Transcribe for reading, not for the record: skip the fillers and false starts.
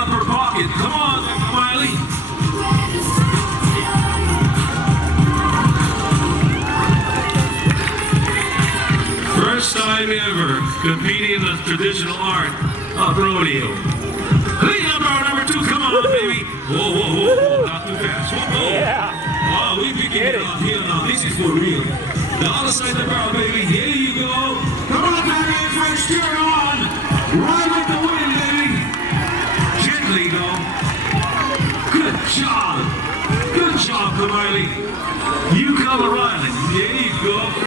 upper pocket. Come on, Miley. First time ever competing in the traditional art of rodeo. Lead number two, come on, baby. Whoa, whoa, whoa, whoa, not too fast. Whoa, whoa. Yeah. Wow, we picking it up here now. This is for real. The other side of the barrel, baby. Here you